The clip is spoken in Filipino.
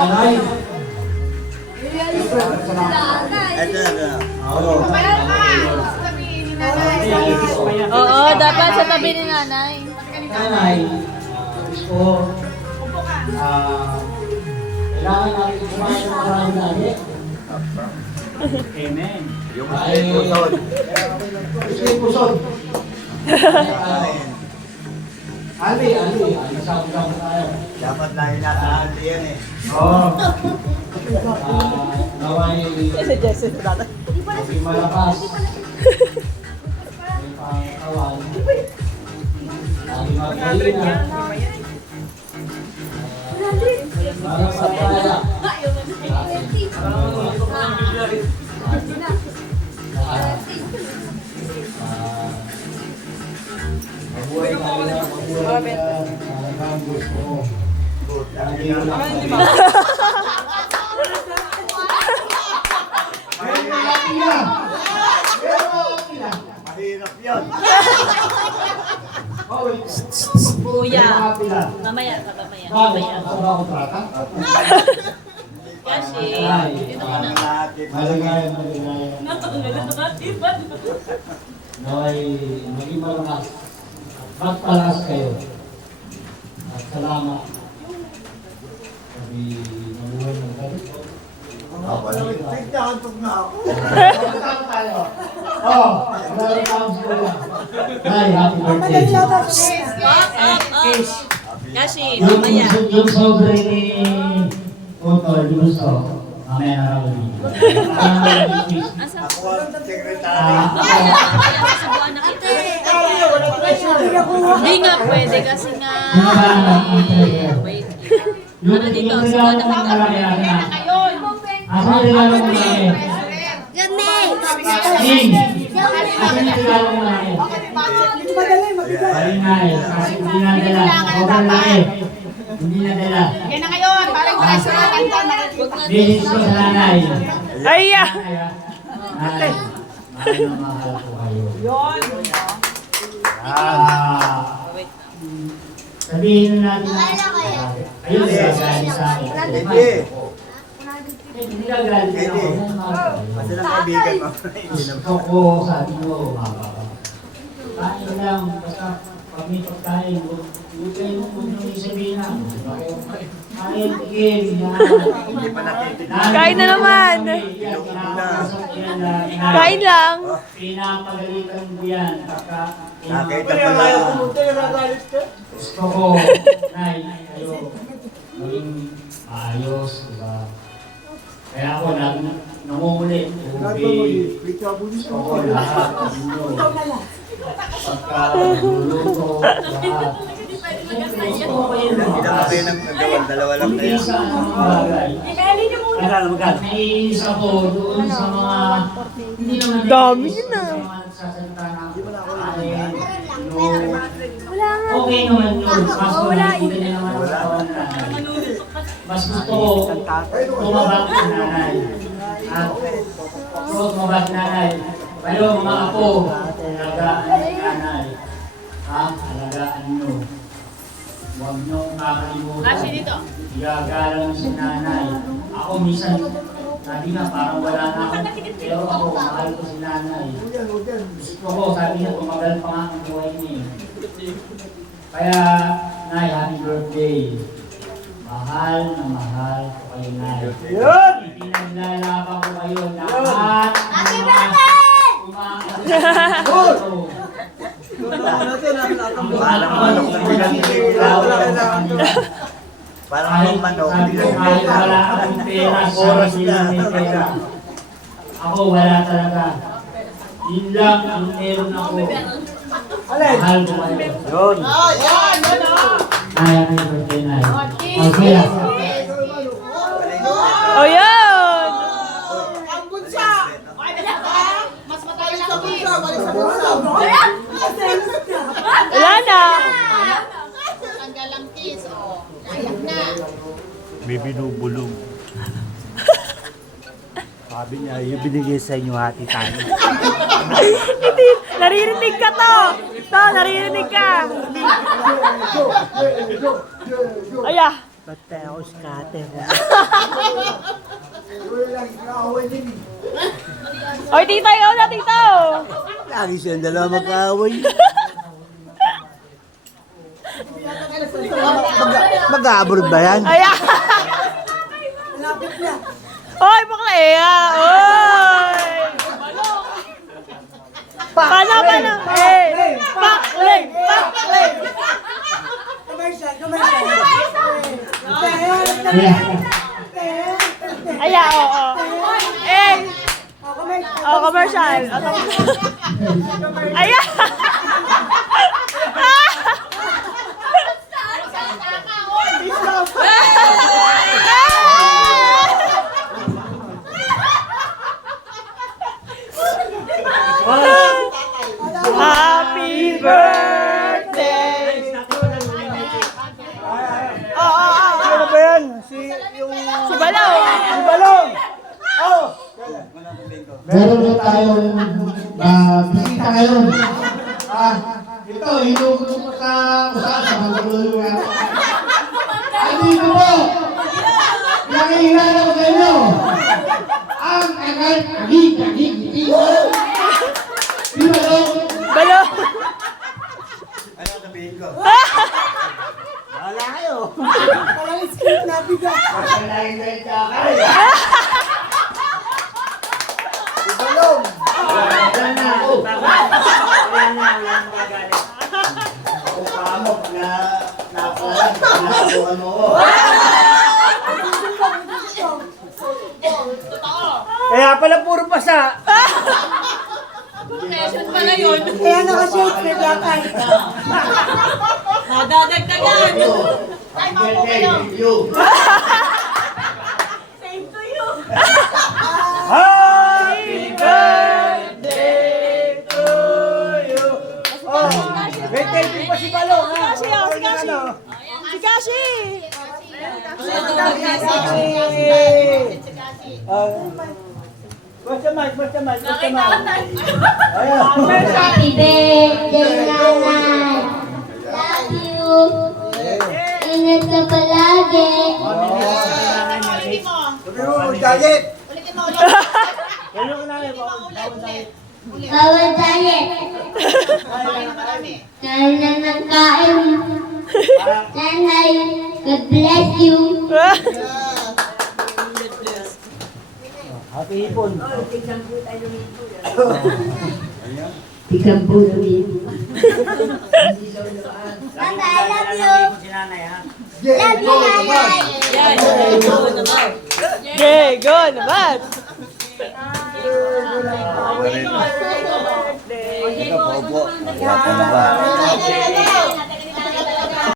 Nanay. Oo, dapat sa tabi ni nanay. Nanay, gusto, kailangan natin kumain ng maraming lagi. Amen. Yung pusod. Gusto yung pusod. Ali, nasama-sama tayo. Dapat lagi nasa handi yan eh. Oo. Naway, hindi malakas. May pangatawan. Lagi magaling na. Para sa kaya. Mabuhay tayo na, mabuhay na. Talagang gusto mo. Lagi na. Mahirap yan. Kuya. Mamaya. Mamaya. Kasi, dito ka na. Maligaya. Naway, maging malakas. Magpalakas kayo. At salamat. Sabi, mabuhay ng ganito. Nagdahantok na ako. Oh, meron tayong sila. Nay, happy birthday. Kasi, mamaya. Yung sobre ni Utol, gusto. Mamaya na raw ulit. Ako ang sekretary. Subuan na kita. Hindi nga pwede kasi nga. Wait. Ano dito? Subuan na kita. Asa yung regalo mo na eh? Ning! Asa yung regalo mo na eh? Maringay, kasi hindi na dala. Sobrang laki. Hindi na dala. Yan na ngayon, parang restaurant na. Bilis ko sa nanay. Ay, Nanay, mahal ko kayo. Yun. Sabihin natin na ayun gagaling sa akin. Hindi. Hindi gagaling sa ako. Kasi lang kaibigan mo. Gusto ko, sabi mo, mababa. Kain lang, basta pag may pagkain, huwag kayo nung sabihin na. Kain, tigil, Hindi pa nakikinig. Kain na naman. Kain lang. Pinapagalitan mo yan. Nakita pa lang. Gusto ko, Nay, kayo, maging maayos, diba? Kaya ako, nangungulit. Gusto ko lahat, inyo. Pagka luluto, lahat. Gusto ko kayo, Hindi na kami nagagawan. Dalawa lang hindi tayo. sa anong bagay. Naiisa ko doon sa mga hindi naman Dami yun sa ah. mga nagsasalita ng kain, okay naman yun. Kaso nakikita niya naman ang katawan na nanay. Mas gusto ko tumabak na nanay. At tumabak nanay. Kayo mga apo, alagaan ni nanay. Alagaan nyo. Huwag niyong kakalimutan. Igagalang si nanay. Ako minsan, sabi na parang wala na ako. Pero ako, mahal ko si nanay. Gusto ko, sabi niya, tumagal pa nga ang buhay niya. Kaya, Nay, happy birthday. Mahal na mahal ko kayo, Nay. Ipinaglalaban ko kayo lahat. Happy birthday! Parang manok na bilang Parang Kahit manok. sabi ko, kahit wala akong pera, Oras sabi na. nila may pera. Ako wala talaga. Yun lang ang meron ako. Mahal ko kayo. Yun. Nay, happy birthday, Nay. Okay. O yun! Ang bunsa! Mas matayo lang bunsa, balik sa bunsa. Wala na. Ang galang kiss, oh. Layak na. May binubulong. Sabi niya, yung binigay sa inyo hati tayo. Hindi, naririnig ka to. Naririnig ka. Aya. Patay ako scatter. Oy, tito, ikaw na, tito! Lagi silang dalawa mag-aaway. Mag-aabroad ba yan? Ayan! Oy, bakla Ea! Oy! Paano? Eh! Pakling! Pakling! Ayan, oo. Eh! Oh, commercial. Ayan! Happy birthday! Ano ba yan? Si Balong! Balong! Oh! Meron na tayong bisita ngayon. Ito, hinugot ko sa usahan sa mga tulong nga. Andito po! Nakihilala ko sa inyo! Ang agad-agig-agig si Balong! Balong! Ano sabihin ko? Wala kayo. Si Balong! Ako kamok na nakulat na ano ko. Kaya pala puro pasa. Kaya naka-short na lakay. Nadadagdagan! Happy birthday to you. Oh, may taping pa si Balong ha. Si Kashi! Si Kashi! Basta mic. Ayan. Happy birthday, Nanay! Love you! Ingat ka palagi! Sabi mo, diet. Bawal diet! Kain lang ng kain! Nanay, God bless you! Happy hipon. Ikaw po namin. Nanay, I love you! Love you, Nanay! Yay! Go naman! Ito, bobo. Wala pa na ba?